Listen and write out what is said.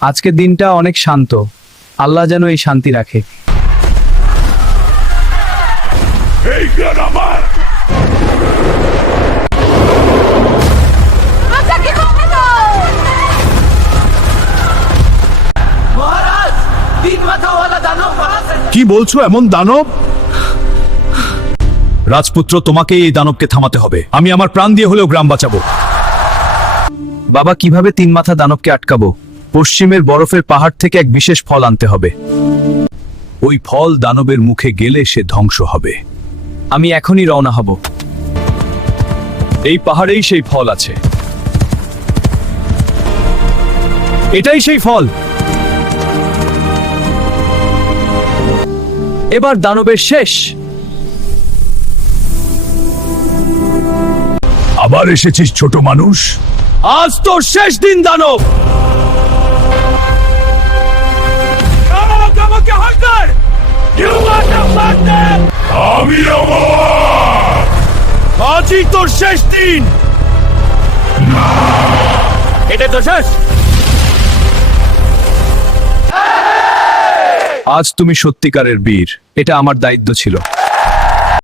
আজকের দিনটা অনেক শান্ত। আল্লাহ যেন এই শান্তি রাখে। কি বলছো? এমন দানব? রাজপুত্র, তোমাকে এই দানবকে থামাতে হবে। আমি আমার প্রাণ দিয়ে হলেও গ্রাম বাঁচাবো। বাবা, কিভাবে তিন মাথা দানবকে আটকাবো? পশ্চিমের বরফের পাহাড় থেকে এক বিশেষ ফল আনতে হবে। ওই ফল দানবের মুখে গেলে সে ধ্বংস হবে। আমি এখনই রওনা হব। এই পাহাড়েই সেই ফল আছে। এটাই সেই ফল। এবার দানবের শেষ। আবার এসেছিস ছোট মানুষ? আজ তোর শেষ দিন দানব। আমাকে হাঁকার! আমি আজই তোর শেষ দিন। এটা তো শেষ। আজ তুমি সত্যিকারের বীর। এটা আমার দায়িত্ব ছিল।